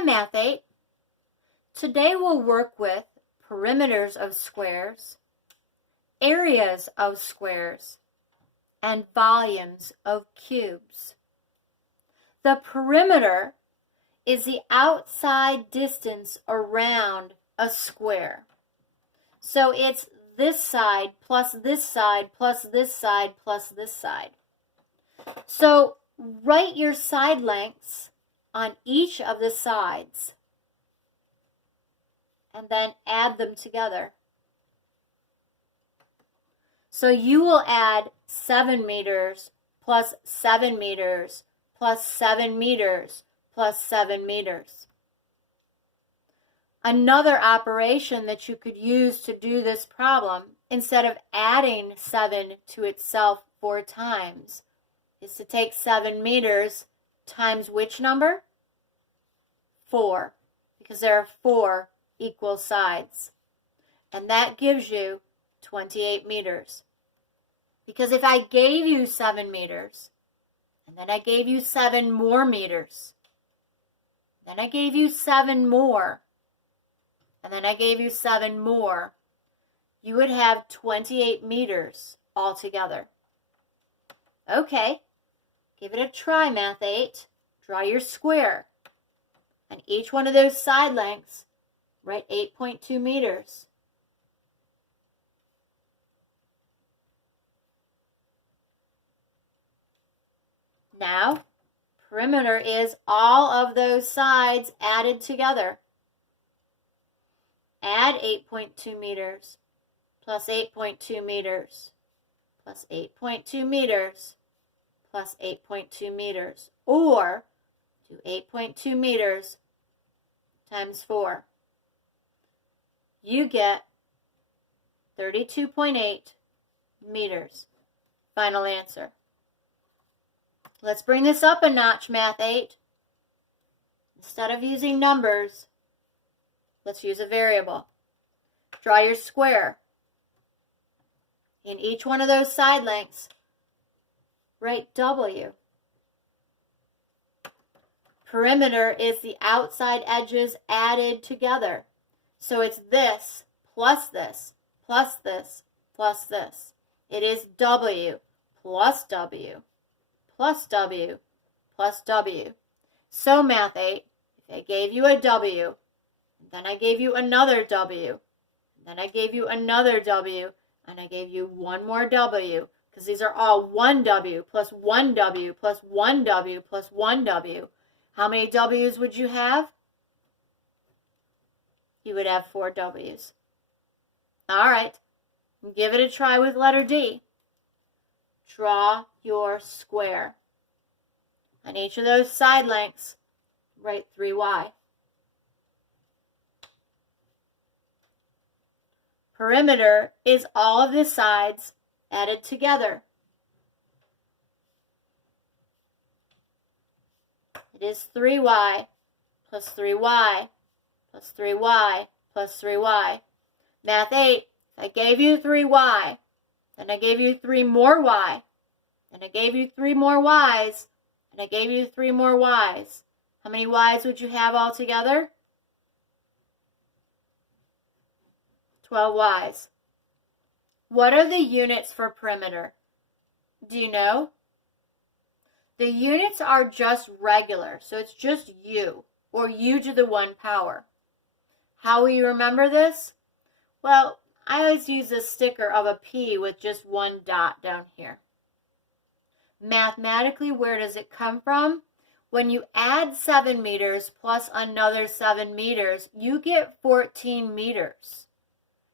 Hi, Math 8. Today we'll work with perimeters of squares, areas of squares, and volumes of cubes. The perimeter is the outside distance around a square. So it's this side plus this side plus this side plus this side. So write your side lengths on each of the sides and then add them together. So you will add 7 meters plus 7 meters plus 7 meters plus 7 meters. Another operation that you could use to do this problem, instead of adding 7 to itself 4 times, is to take 7 meters times which number? 4, because there are 4 equal sides. And that gives you 28 meters. Because if I gave you 7 meters, and then I gave you 7 more meters, then I gave you 7 more, and then I gave you 7 more, you would have 28 meters altogether. Okay, give it a try, Math 8. Draw your square. And each one of those side lengths, write 8.2 meters. Now, perimeter is all of those sides added together. Add 8.2 meters plus 8.2 meters plus 8.2 meters plus 8.2 meters. Or do 8.2 meters times 4. You get 32.8 meters. Final answer. Let's bring this up a notch, Math 8. Instead of using numbers, let's use a variable. Draw your square. In each one of those side lengths, write W. Perimeter is the outside edges added together. So it's this plus this plus this plus this. It is W plus W plus W plus W. So Math 8, if I gave you a W, then I gave you another W, then I gave you another W, and I gave you one more W, because these are all 1W plus 1W plus 1W plus 1W. How many W's would you have? You would have 4 W's. All right, give it a try with letter D. Draw your square. On each of those side lengths, write 3Y. Perimeter is all of the sides added together. It is 3Y plus 3Y plus 3Y plus 3Y. Math 8, if I gave you 3Y, then I gave you 3 more Y, and I gave you 3 more Y's, and I gave you 3 more Y's. How many Y's would you have altogether? 12 Y's. What are the units for perimeter? Do you know? The units are just regular, so it's just U, or U to the 1 power. How will you remember this? Well, I always use a sticker of a P with just 1 dot down here. Mathematically, where does it come from? When you add 7 meters plus another 7 meters, you get 14 meters.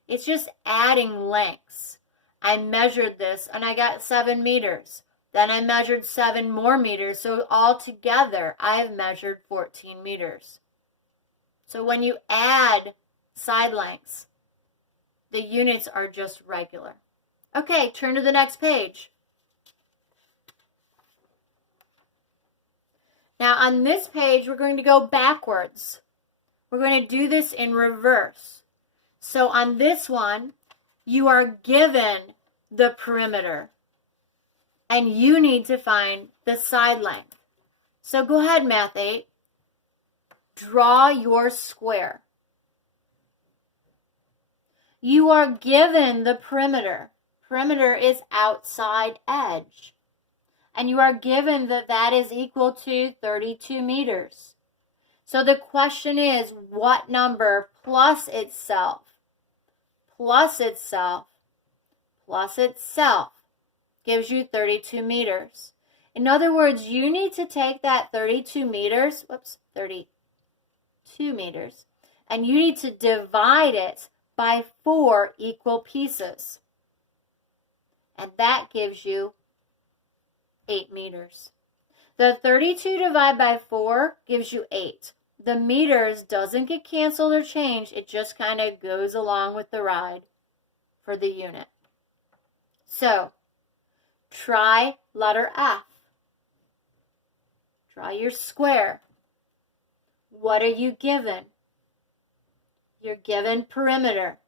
It's just adding lengths. I measured this and I got 7 meters. Then I measured 7 more meters, so altogether I've measured 14 meters. So when you add side lengths, the units are just regular. Okay, turn to the next page. Now on this page, we're going to go backwards. We're going to do this in reverse. So on this one, you are given the perimeter, and you need to find the side length. So go ahead, Math 8. Draw your square. You are given the perimeter. Perimeter is outside edge. And you are given that that is equal to 32 meters. So the question is, what number plus itself, plus itself, plus itself gives you 32 meters? In other words, you need to take that 32 meters, 32 meters, and you need to divide it by 4 equal pieces. And that gives you 8 meters. The 32 divided by 4 gives you 8. The meters doesn't get canceled or changed. It just kind of goes along with the ride for the unit. So, try letter F. Draw your square. What are you given? You're given perimeter.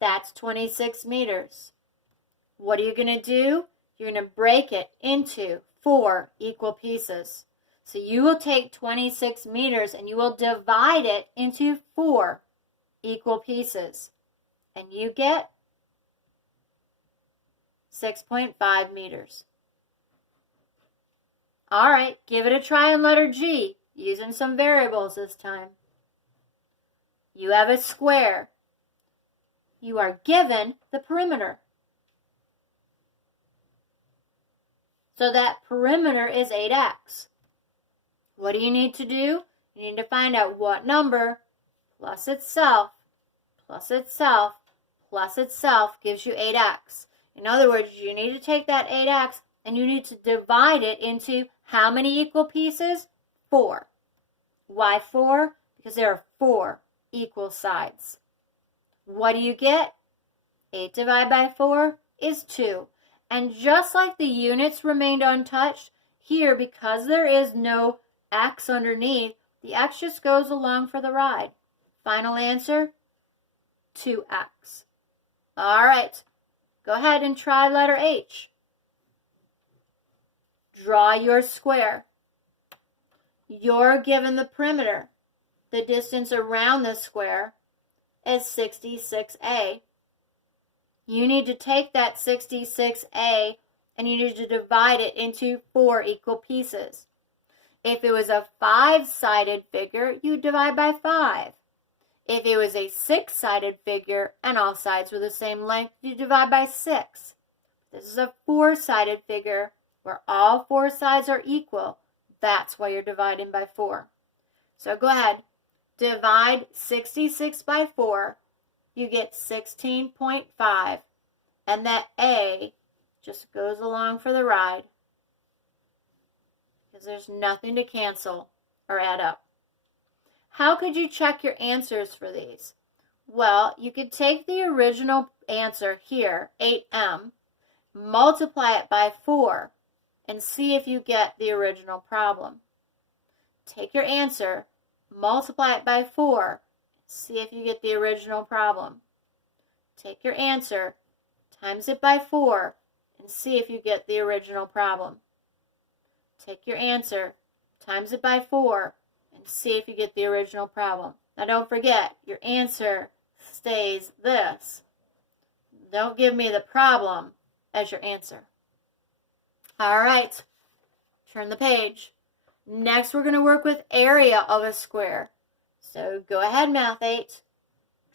That's 26 meters. What are you going to do? You're going to break it into 4 equal pieces. So you will take 26 meters and you will divide it into 4 equal pieces. And you get 6.5 meters. All right, give it a try on letter G, using some variables this time. You have a square. You are given the perimeter. So that perimeter is 8x. What do you need to do? You need to find out what number plus itself, plus itself, plus itself gives you 8x. In other words, you need to take that 8x and you need to divide it into how many equal pieces? 4. Why 4? Because there are 4 equal sides. What do you get? 8 divided by 4 is 2. And just like the units remained untouched, here, because there is no x underneath, the x just goes along for the ride. Final answer, 2x. All right, go ahead and try letter H. Draw your square. You're given the perimeter. The distance around the square is 66a. You need to take that 66a and you need to divide it into 4 equal pieces. If it was a 5-sided figure, you divide by 5. If it was a 6-sided figure and all sides were the same length, you divide by 6. This is a 4-sided figure where all 4 sides are equal. That's why you're dividing by 4. So go ahead, divide 66 by 4. You get 16.5. And that A just goes along for the ride, because there's nothing to cancel or add up. How could you check your answers for these? Well, you could take the original answer here, 8m, multiply it by 4, and see if you get the original problem. Take your answer, multiply it by 4, see if you get the original problem. Take your answer, times it by 4, and see if you get the original problem. Take your answer, times it by 4, and see if you get the original problem. Now don't forget, your answer stays this. Don't give me the problem as your answer. All right, turn the page. Next, we're going to work with area of a square. So go ahead, Math 8.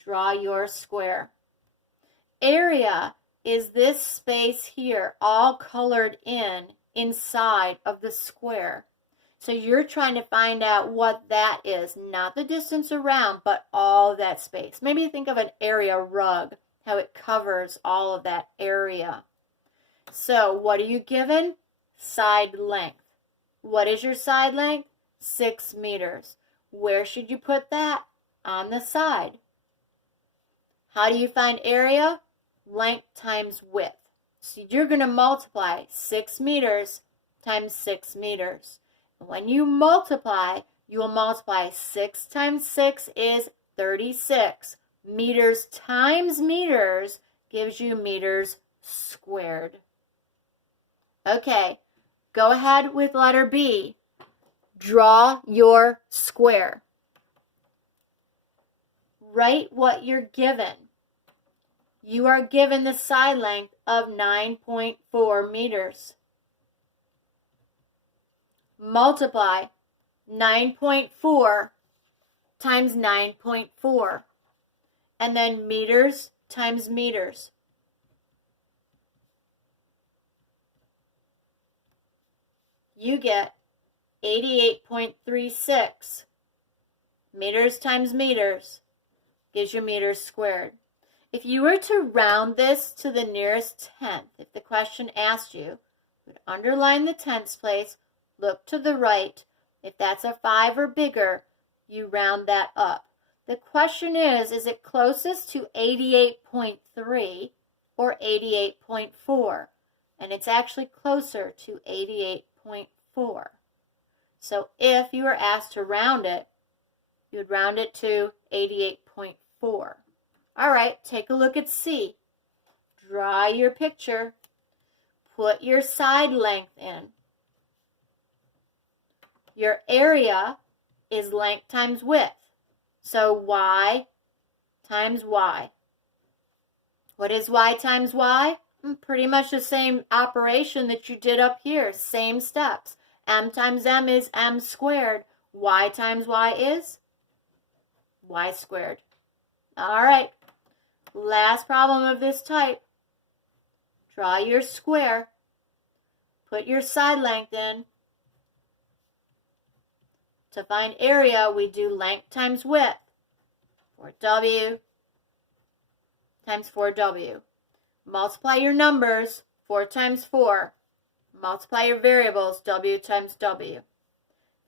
Draw your square. Area is this space here, all colored in inside of the square. So you're trying to find out what that is, not the distance around, but all of that space. Maybe think of an area rug, how it covers all of that area. So what are you given? Side length. What is your side length? 6 meters. Where should you put that? On the side. How do you find area? Length times width. So you're going to multiply 6 meters times 6 meters. When you multiply, you will multiply 6 times 6 is 36. Meters times meters gives you meters squared. Okay, go ahead with letter B. Draw your square. Write what you're given. You are given the side length of 9.4 meters. Multiply 9.4 times 9.4, and then meters times meters. You get 88.36. Meters times meters gives you meters squared. If you were to round this to the nearest tenth, if the question asked you, would underline the tenths place, look to the right. If that's a 5 or bigger, you round that up. The question is it closest to 88.3 or 88.4? And it's actually closer to 88.4. So if you were asked to round it, you would round it to 88.4. All right, take a look at C. Draw your picture. Put your side length in. Your area is length times width. So y times y. What is y times y? Pretty much the same operation that you did up here. Same steps. M times m is m squared. Y times y is y squared. All right. Last problem of this type. Draw your square. Put your side length in. To find area, we do length times width. 4w times 4w. Multiply your numbers, 4 times 4. Multiply your variables, w times w.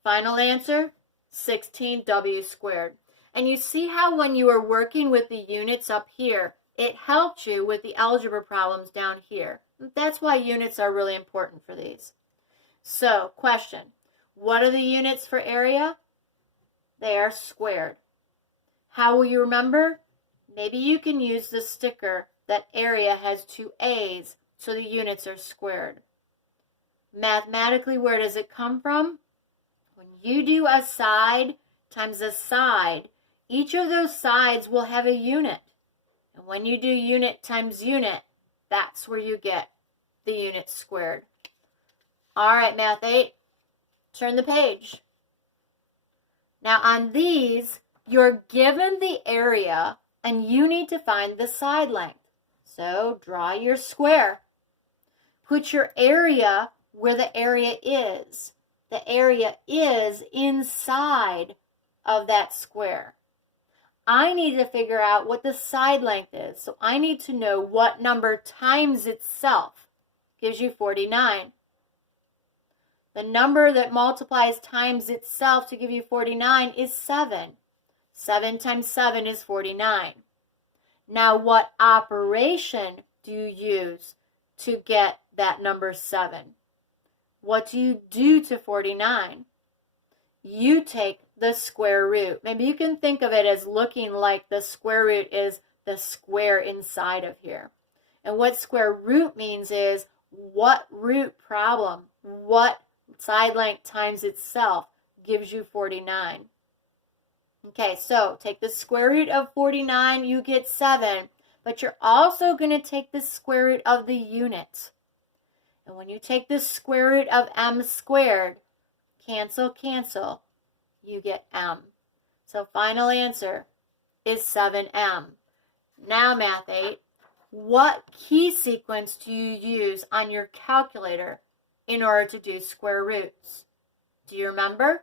Final answer, 16w squared. And you see how when you were working with the units up here, it helped you with the algebra problems down here. That's why units are really important for these. So, question. What are the units for area? They are squared. How will you remember? Maybe you can use the sticker that area has 2 A's, so the units are squared. Mathematically, where does it come from? When you do a side times a side, each of those sides will have a unit. And when you do unit times unit, that's where you get the units squared. All right, Math 8. Turn the page. Now on these, you're given the area and you need to find the side length. So draw your square. Put your area where the area is. The area is inside of that square. I need to figure out what the side length is. So I need to know what number times itself gives you 49. The number that multiplies times itself to give you 49 is 7. 7 times 7 is 49. Now, what operation do you use to get that number 7? What do you do to 49? You take the square root. Maybe you can think of it as looking like the square root is the square inside of here. And what square root means is what root problem, what side length times itself gives you 49. Okay, so take the square root of 49, you get 7. But you're also going to take the square root of the unit. And when you take the square root of m squared, cancel, cancel, you get m. So final answer is 7m. Now, Math 8, what key sequence do you use on your calculator in order to do square roots? Do you remember?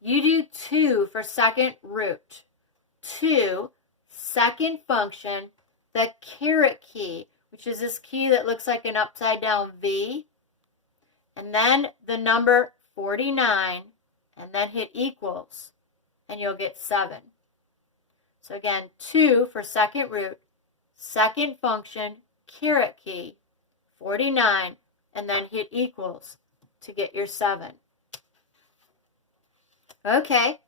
You do 2 for second root. 2, second function, the caret key, which is this key that looks like an upside down V, and then the number 49, and then hit equals, and you'll get 7. So again, 2 for second root, second function, caret key, 49, and then hit equals to get your 7. Okay,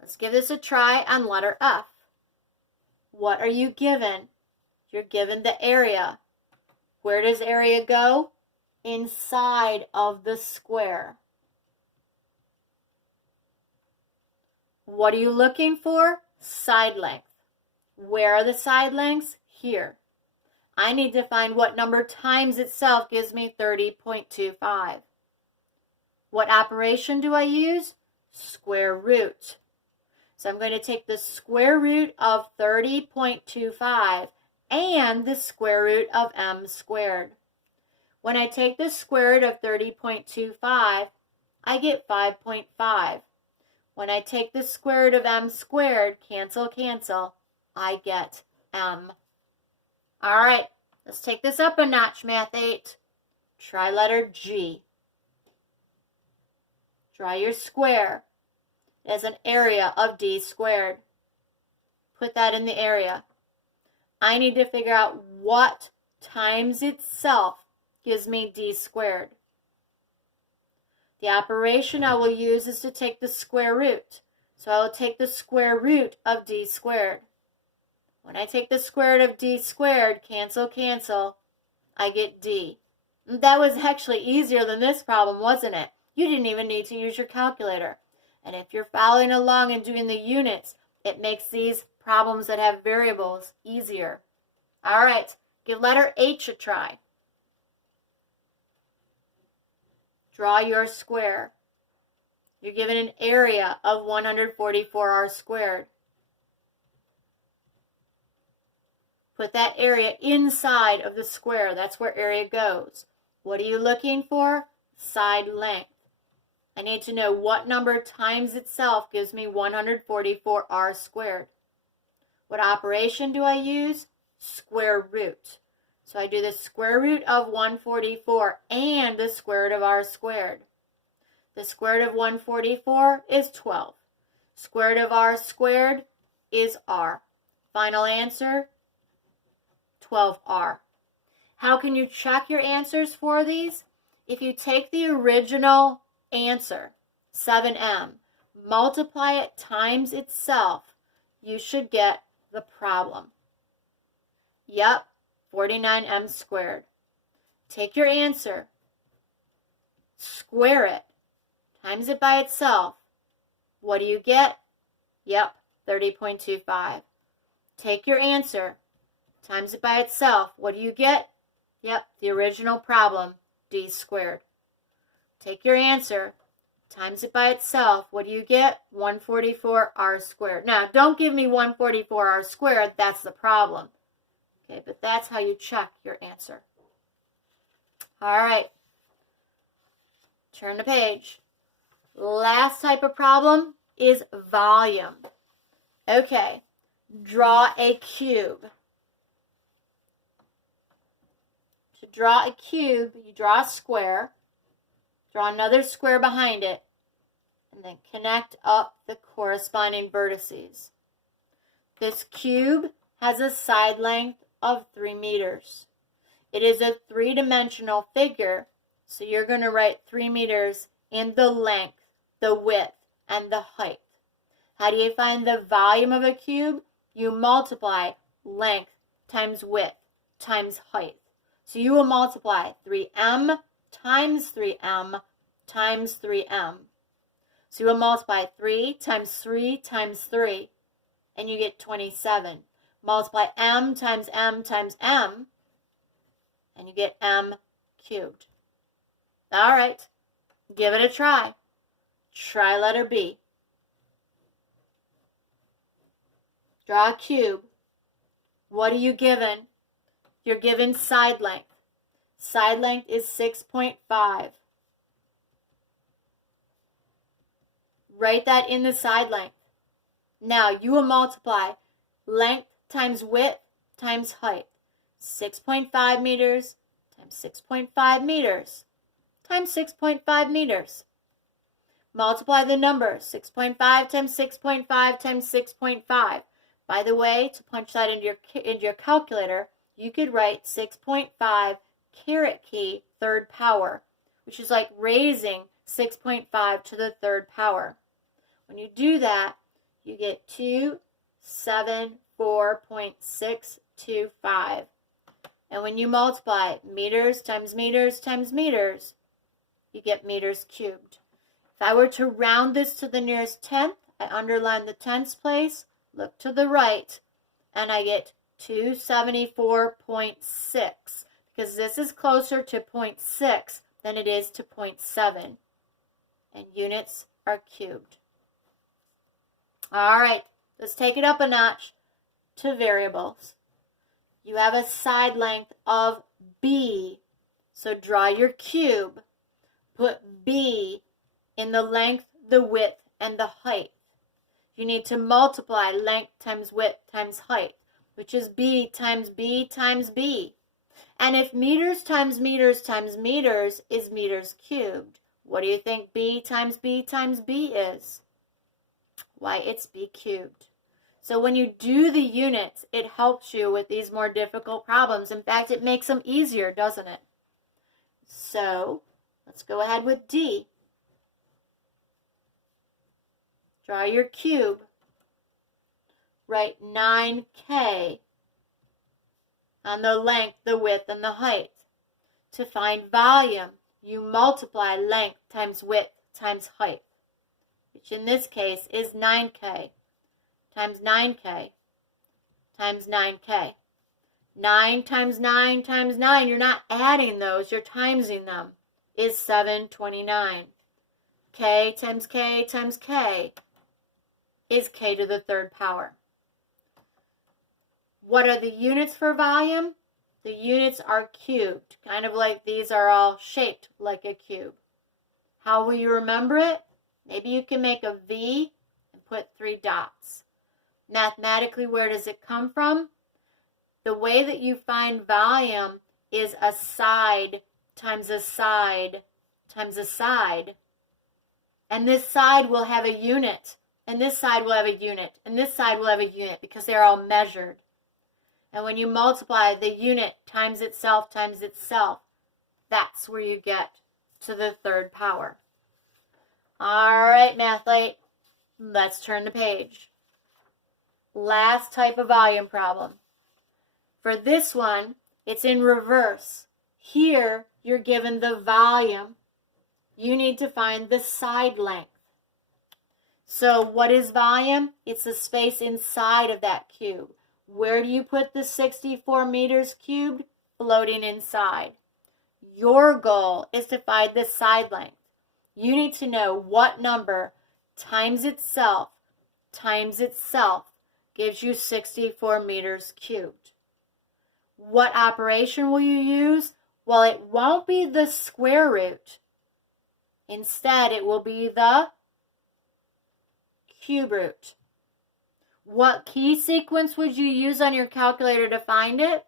let's give this a try on letter F. What are you given? You're given the area. Where does area go? Inside of the square. What are you looking for? Side length. Where are the side lengths? Here. I need to find what number times itself gives me 30.25. What operation do I use? Square root. So I'm going to take the square root of 30.25 and the square root of m squared. When I take the square root of 30.25, I get 5.5. When I take the square root of m squared, cancel, cancel, I get m. All right, let's take this up a notch, Math 8. Try letter G. Draw your square. It has an area of d squared. Put that in the area. I need to figure out what times itself gives me d squared. The operation I will use is to take the square root. So I will take the square root of d squared. When I take the square root of d squared, cancel, cancel, I get d. That was actually easier than this problem, wasn't it? You didn't even need to use your calculator. And if you're following along and doing the units, it makes these problems that have variables easier. All right, give letter H a try. Draw your square. You're given an area of 144r squared. Put that area inside of the square. That's where area goes. What are you looking for? Side length. I need to know what number times itself gives me 144r squared. What operation do I use? Square root. So I do the square root of 144 and the square root of r squared. The square root of 144 is 12. Square root of r squared is r. Final answer, 12r. How can you check your answers for these? If you take the original answer, 7m, multiply it times itself, you should get the problem. Yep, 49m squared. Take your answer, square it, times it by itself. What do you get? Yep, 30.25. Take your answer, times it by itself. What do you get? Yep, the original problem, d squared. Take your answer, times it by itself. What do you get? 144r squared. Now, don't give me 144r squared. That's the problem. Okay, but that's how you check your answer. All right. Turn the page. Last type of problem is volume. Okay, draw a cube. To draw a cube, you draw a square, draw another square behind it, and then connect up the corresponding vertices. This cube has a side length of 3 meters. It is a three-dimensional figure, so you're going to write 3 meters in the length, the width, and the height. How do you find the volume of a cube? You multiply length times width times height. So you will multiply 3m times 3m times 3m. So you will multiply 3 times 3 times 3, and you get 27. Multiply m times m times m, and you get m cubed. All right, give it a try. Try letter B. Draw a cube. What are you given? You're given side length. Side length is 6.5. Write that in the side length. Now you will multiply length times width times height. 6.5 meters times 6.5 meters times 6.5 meters. Multiply the number 6.5 times 6.5 times 6.5. By the way, to punch that into your calculator, you could write 6.5 caret key third power, which is like raising 6.5 to the third power. When you do that, you get 274.625. And when you multiply meters times meters times meters, you get meters cubed. If I were to round this to the nearest tenth, I underline the tens place, look to the right, and I get 274.6 because this is closer to 0.6 than it is to 0.7. And units are cubed. All right, let's take it up a notch to variables. You have a side length of b, so draw your cube. Put b in the length, the width, and the height. You need to multiply length times width times height, which is b times b times b. And if meters times meters times meters is meters cubed, what do you think b times b times b is? Why, it's b cubed. So when you do the units, it helps you with these more difficult problems. In fact, it makes them easier, doesn't it? So let's go ahead with D. Draw your cube. Write 9K on the length, the width, and the height. To find volume, you multiply length times width times height, which in this case is 9K times 9K times 9K. 9 times 9 times 9, you're not adding those, you're timesing them, is 729. K times K times K is K to the third power. What are the units for volume? The units are cubed, kind of like these are all shaped like a cube. How will you remember it? Maybe you can make a V and put 3 dots. Mathematically, where does it come from? The way that you find volume is a side times a side times a side. And this side will have a unit, and this side will have a unit, and this side will have a unit because they're all measured. And when you multiply the unit times itself, that's where you get to the third power. All right, Mathlete, let's turn the page. Last type of volume problem. For this one, it's in reverse. Here, you're given the volume. You need to find the side length. So what is volume? It's the space inside of that cube. Where do you put the 64 meters cubed? Floating inside. Your goal is to find the side length. You need to know what number times itself gives you 64 meters cubed. What operation will you use? Well, it won't be the square root. Instead, it will be the cube root. What key sequence would you use on your calculator to find it?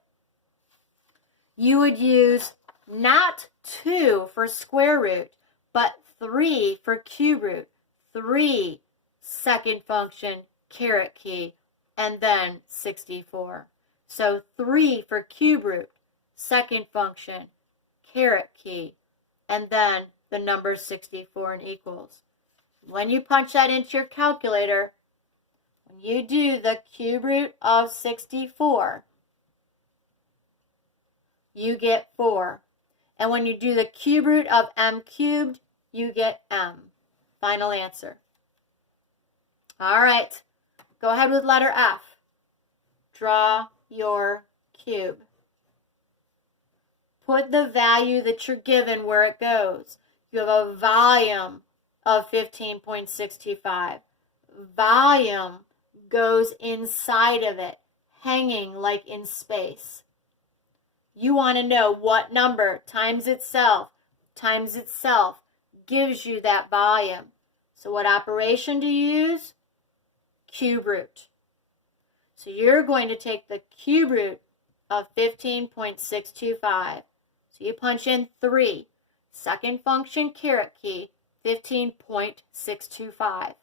You would use not 2 for square root, but 3 for cube root. 3, second function, caret key, and then 64. So 3 for cube root, second function, caret key, and then the number 64 and equals. When you punch that into your calculator, when you do the cube root of 64, you get 4. And when you do the cube root of m cubed, you get m. Final answer. All right, go ahead with letter F. Draw your cube. Put the value that you're given where it goes. You have a volume of 15.625. Volume goes inside of it, hanging like in space. You want to know what number times itself gives you that volume. So what operation do you use? Cube root. So you're going to take the cube root of 15.625. So you punch in 3, second function, caret key, 15.625.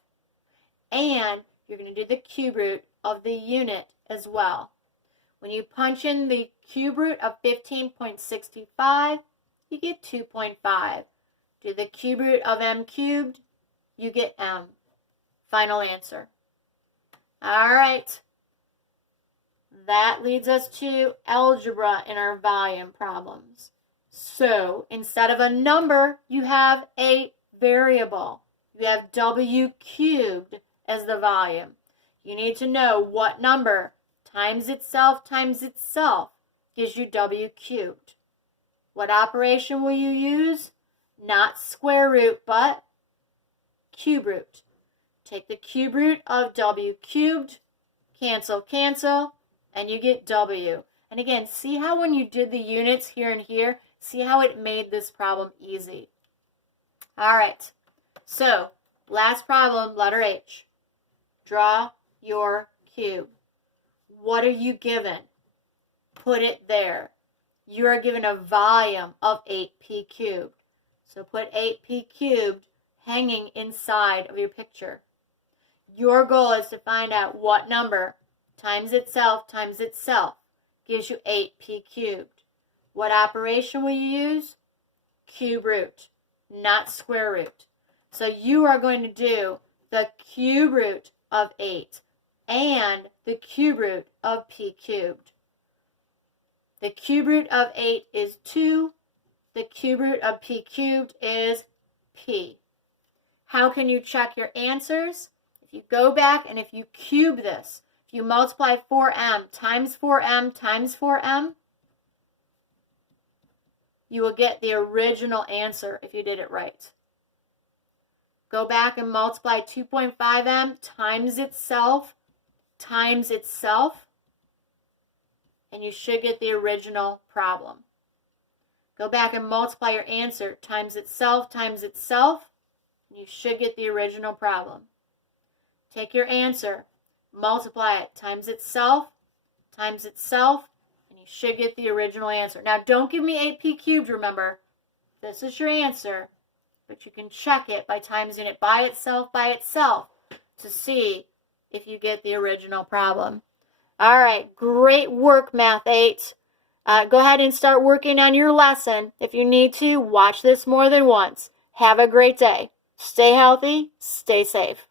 And you're going to do the cube root of the unit as well. When you punch in the cube root of 15.65, you get 2.5. Do the cube root of m cubed, you get m. Final answer. All right. That leads us to algebra in our volume problems. So instead of a number, you have a variable. You have w cubed as the volume. You need to know what number times itself gives you W cubed. What operation will you use? Not square root, but cube root. Take the cube root of W cubed, cancel, cancel, and you get W. And again, see how when you did the units here and here, see how it made this problem easy. All right, so last problem, letter H. Draw your cube. What are you given? Put it there. You are given a volume of 8p cubed. So put 8p cubed hanging inside of your picture. Your goal is to find out what number times itself gives you 8p cubed. What operation will you use? Cube root, not square root. So you are going to do the cube root of 8 and the cube root of p cubed. The cube root of 8 is 2. The cube root of p cubed is p. How can you check your answers? If you go back and if you cube this, if you multiply 4m times 4m times 4m, you will get the original answer if you did it right. Go back and multiply 2.5m times itself, and you should get the original problem. Go back and multiply your answer times itself, and you should get the original problem. Take your answer, multiply it times itself, and you should get the original answer. Now, don't give me 8p cubed, remember. This is your answer, but you can check it by timesing it by itself to see if you get the original problem. All right, great work, Math 8. Go ahead and start working on your lesson. If you need to, watch this more than once. Have a great day. Stay healthy, stay safe.